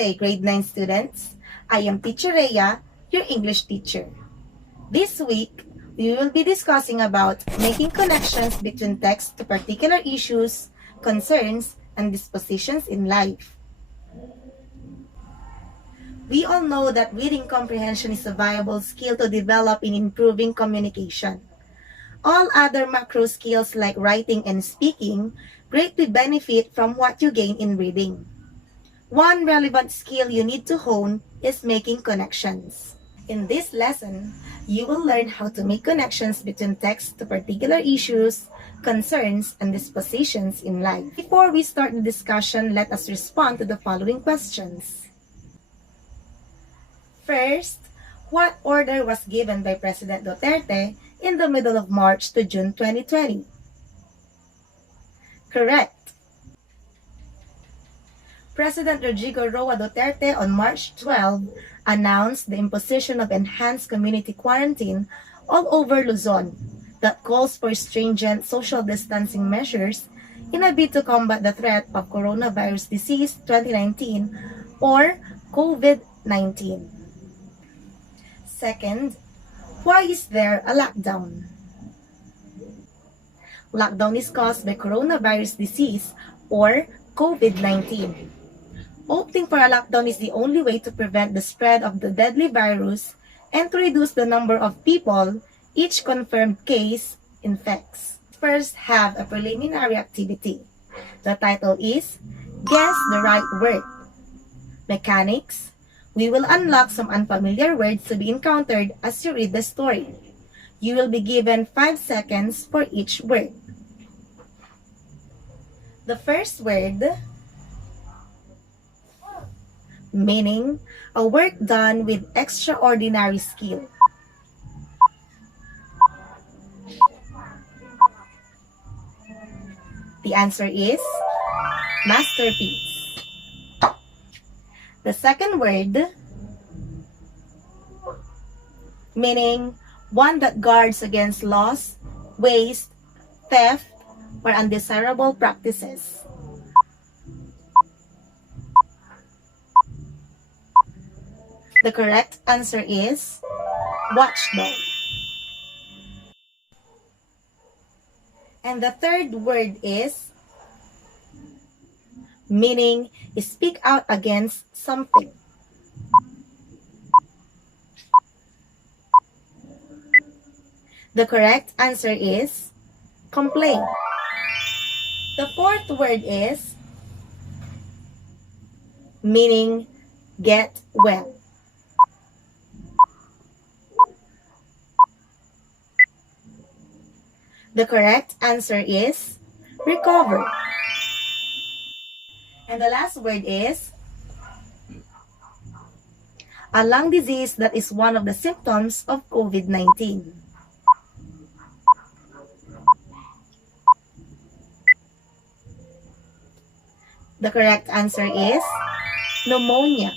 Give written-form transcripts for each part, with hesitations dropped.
day, grade 9 students. I am Teacher Rhea, your English teacher. This week, we will be discussing about making connections between text to particular issues, concerns, and dispositions in life. We all know that reading comprehension is a viable skill to develop in improving communication. All other macro skills like writing and speaking greatly benefit from what you gain in reading. One relevant skill you need to hone is making connections. In this lesson, you will learn how to make connections between text to particular issues, concerns, and dispositions in life. Before we start the discussion, let us respond to the following questions. First, what order was given by President Duterte in the middle of March to June 2020? Correct. President Rodrigo Roa Duterte on March 12 announced the imposition of enhanced community quarantine all over Luzon that calls for stringent social distancing measures in a bid to combat the threat of coronavirus disease 2019 or COVID-19. Second, why is there a lockdown? Lockdown is caused by coronavirus disease or COVID-19. Opting for a lockdown is the only way to prevent the spread of the deadly virus and to reduce the number of people each confirmed case infects. First, have a preliminary activity. The title is Guess the Right Word. Mechanics. We will unlock some unfamiliar words to be encountered as you read the story. You will be given 5 seconds for each word. The first word, meaning a work done with extraordinary skill. The answer is masterpiece. The second word, meaning one that guards against loss, waste, theft, or undesirable practices. The correct answer is watchdog. And the third word is meaning speak out against something. The correct answer is complain. The fourth word is meaning get well. The correct answer is recover. And the last word is a lung disease that is one of the symptoms of COVID-19. The correct answer is pneumonia.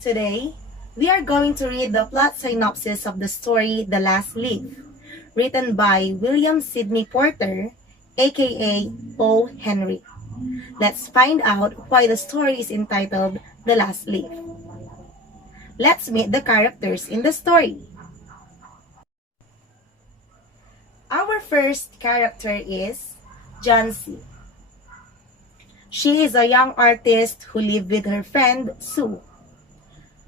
Today, we are going to read the plot synopsis of the story The Last Leaf, written by William Sidney Porter, aka O. Henry. Let's find out why the story is entitled The Last Leaf. Let's meet the characters in the story. Our first character is Johnsy. She is a young artist who lived with her friend Sue.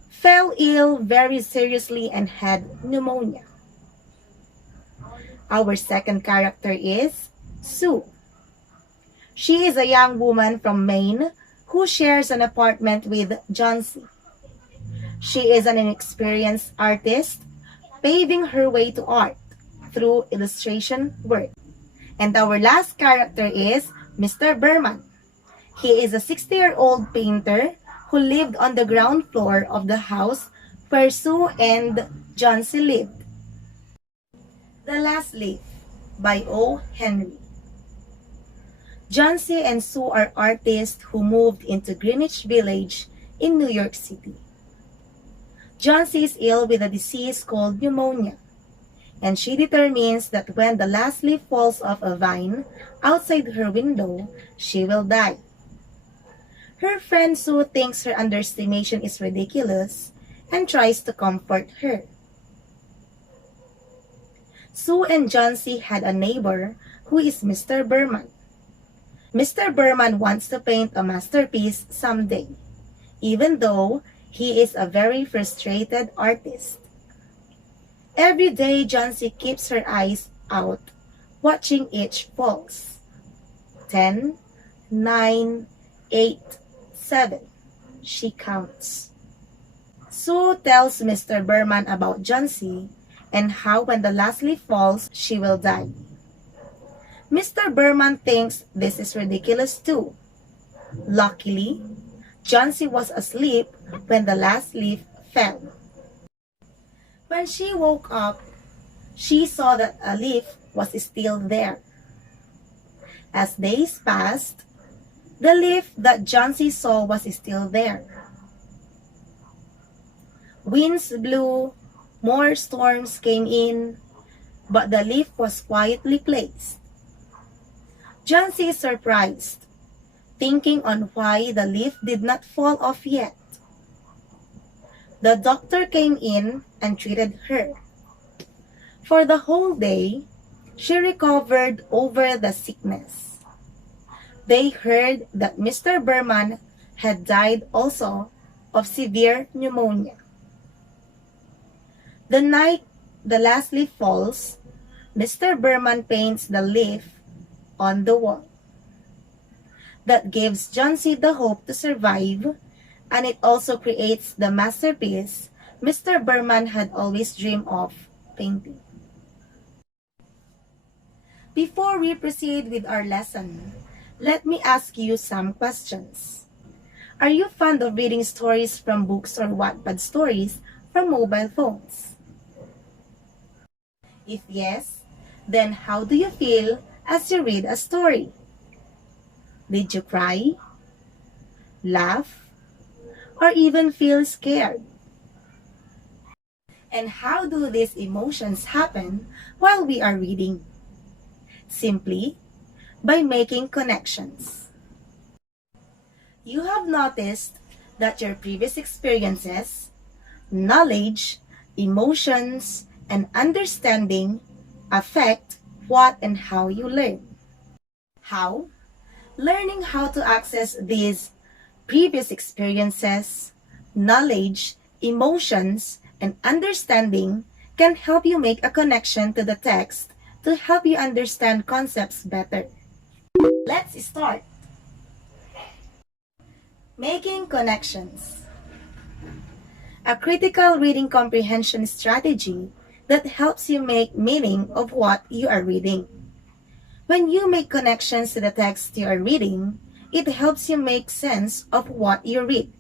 Fell ill very seriously and had pneumonia. Our second character is Sue. She is a young woman from Maine who shares an apartment with Johnsy. She is an inexperienced artist, paving her way to art through illustration work. And our last character is Mr. Berman. He is a 60-year-old painter who lived on the ground floor of the house where Sue and Johnsy lived. The Last Leaf by O. Henry. Johnsy and Sue are artists who moved into Greenwich Village in New York City. Johnsy is ill with a disease called pneumonia, and she determines that when the last leaf falls off a vine outside her window, she will die. Her friend Sue thinks her underestimation is ridiculous and tries to comfort her. Sue and John C. had a neighbor who is Mr. Berman. Mr. Berman wants to paint a masterpiece someday, even though he is a very frustrated artist. Every day, John C. keeps her eyes out, watching each pulse. 10, 9, 8, 7. She counts. Sue tells Mr. Berman about John C. and how when the last leaf falls, she will die. Mr. Berman thinks this is ridiculous too. Luckily, John C. was asleep when the last leaf fell. When she woke up, she saw that a leaf was still there. As days passed, the leaf that John C. saw was still there. Winds blew, more storms came in, but the leaf was quietly placed. John C. is surprised, thinking on why the leaf did not fall off yet. The doctor came in and treated her. For the whole day, she recovered over the sickness. They heard that Mr. Berman had died also of severe pneumonia. The night the last leaf falls, Mr. Berman paints the leaf on the wall. That gives John C. the hope to survive, and it also creates the masterpiece Mr. Berman had always dreamed of painting. Before we proceed with our lesson, let me ask you some questions. Are you fond of reading stories from books or Wattpad stories from mobile phones? If yes, then how do you feel as you read a story? Did you cry, laugh, or even feel scared? And how do these emotions happen while we are reading? Simply by making connections. You have noticed that your previous experiences, knowledge, emotions, and understanding affect what and how you learn. How? Learning how to access these previous experiences, knowledge, emotions, and understanding can help you make a connection to the text to help you understand concepts better. Let's start. Making connections. A critical reading comprehension strategy that helps you make meaning of what you are reading. When you make connections to the text you are reading, it helps you make sense of what you read,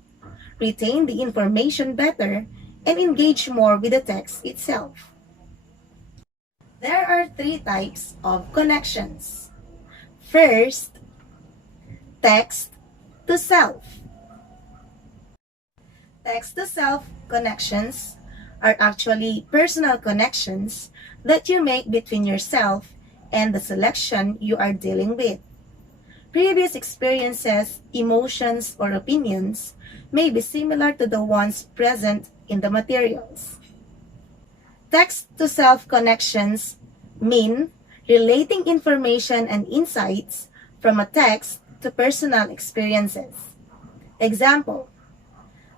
retain the information better, and engage more with the text itself. There are 3 types of connections. First, text to self. Text to self connections are actually personal connections that you make between yourself and the selection you are dealing with. Previous experiences, emotions, or opinions may be similar to the ones present in the materials. Text-to-self connections mean relating information and insights from a text to personal experiences. Example,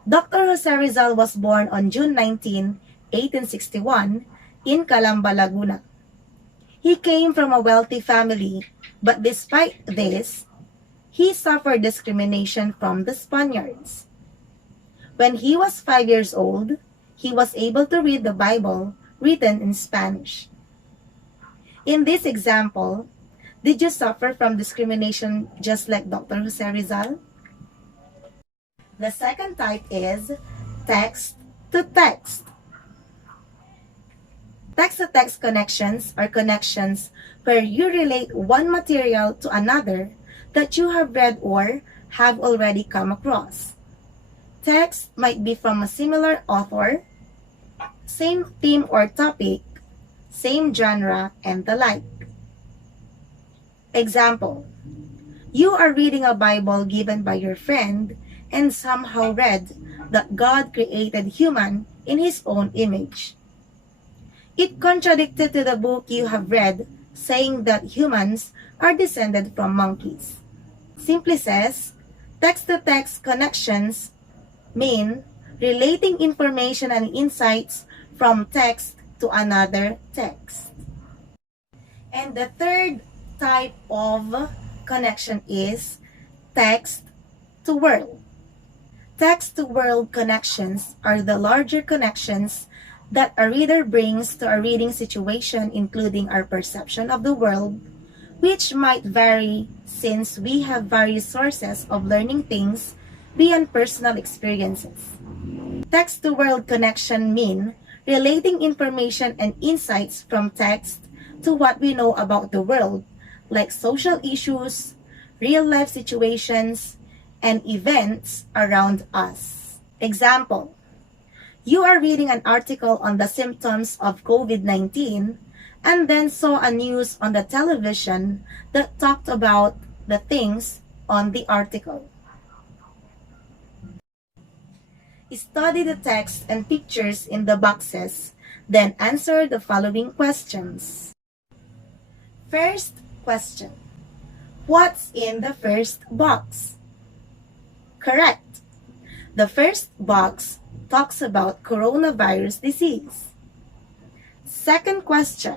Dr. Jose Rizal was born on June 19, 1861 in Calamba, Laguna. He came from a wealthy family, but despite this, he suffered discrimination from the Spaniards. When he was 5 years old, he was able to read the Bible written in Spanish. In this example, did you suffer from discrimination just like Dr. Jose Rizal? The second type is text-to-text. Text-to-text connections are connections where you relate one material to another that you have read or have already come across. Text might be from a similar author, same theme or topic, same genre, and the like. Example, you are reading a Bible given by your friend and somehow read that God created human in his own image. It contradicted to the book you have read, saying that humans are descended from monkeys. Simply says, text-to-text connections mean relating information and insights from text to another text. And the third type of connection is text to world. Text to world connections are the larger connections that a reader brings to a reading situation, including our perception of the world, which might vary since we have various sources of learning things beyond personal experiences. Text to world connection mean relating information and insights from text to what we know about the world, like social issues, real-life situations, and events around us. Example, you are reading an article on the symptoms of COVID-19 and then saw a news on the television that talked about the things on the article. Study the text and pictures in the boxes, then answer the following questions. First question. What's in the first box? Correct. The first box talks about coronavirus disease. Second question.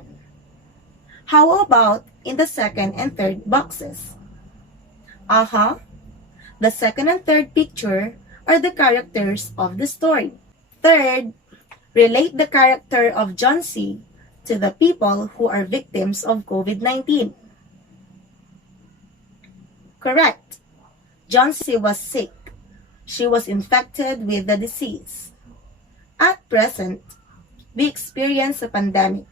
How about in the second and third boxes? The second and third picture are the characters of the story. Third, relate the character of John C. to the people who are victims of COVID-19. Correct. John C. was sick. She was infected with the disease. At present, we experience a pandemic.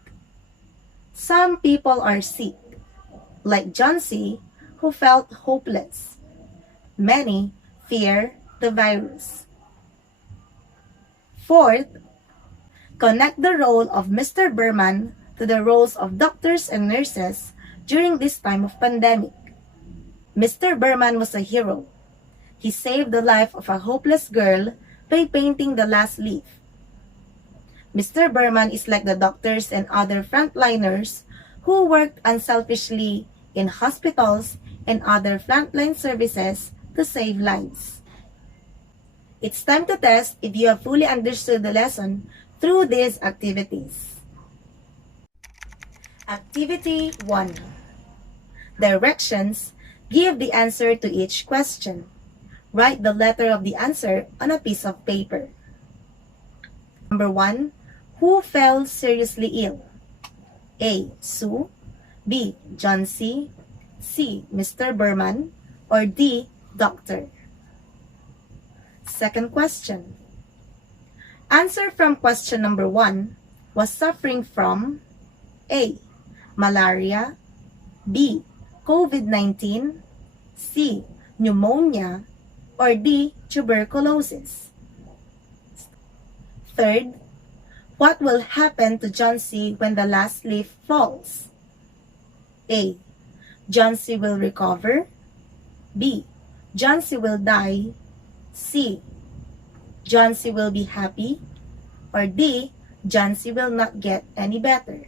Some people are sick, like John C., who felt hopeless. Many fear the virus. Fourth, connect the role of Mr. Berman to the roles of doctors and nurses during this time of pandemic. Mr. Berman was a hero. He saved the life of a hopeless girl by painting the last leaf. Mr. Berman is like the doctors and other frontliners who worked unselfishly in hospitals and other frontline services to save lives. It's time to test if you have fully understood the lesson through these activities. Activity 1. Directions. Give the answer to each question. Write the letter of the answer on a piece of paper. Number 1. Who fell seriously ill? A. Sue. B. John C. C. Mr. Berman. Or D. Doctor. Second question. Answer from question number 1 was suffering from A. Malaria. B. COVID-19. C. Pneumonia. Or D. Tuberculosis. Third, what will happen to John C. when the last leaf falls? A. John C. will recover. B. John C. will die. C. John C. will be happy. Or D. John C. will not get any better.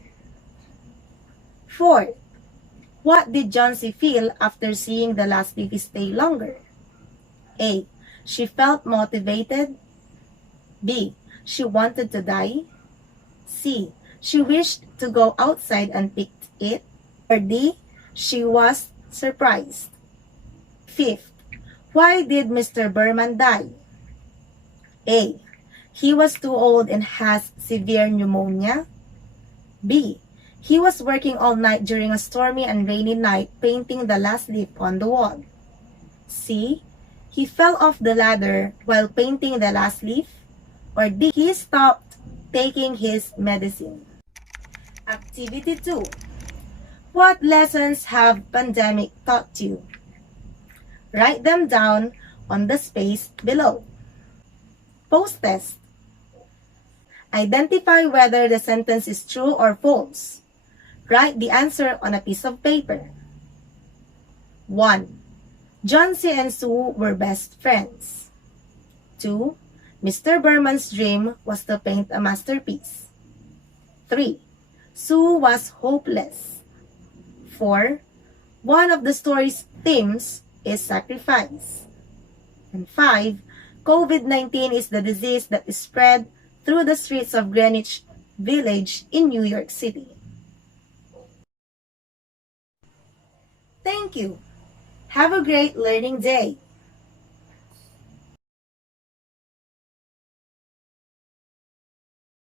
Fourth, what did John C. feel after seeing the last leaf stay longer? A. She felt motivated. B. She wanted to die. C. She wished to go outside and picked it. Or D. She was surprised. Fifth, why did Mr. Berman die? A. He was too old and has severe pneumonia. B. He was working all night during a stormy and rainy night painting the last leaf on the wall. C. He fell off the ladder while painting the last leaf. Or D. He stopped taking his medicine. Activity 2. What lessons have pandemic taught you? Write them down on the space below. Post test. Identify whether the sentence is true or false. Write the answer on a piece of paper. 1. John C. and Sue were best friends. 2. Mr. Berman's dream was to paint a masterpiece. 3. Sue was hopeless. 4. One of the story's themes is sacrifice. And 5. COVID-19 is the disease that is spread through the streets of Greenwich Village in New York City. Thank you. Have a great learning day.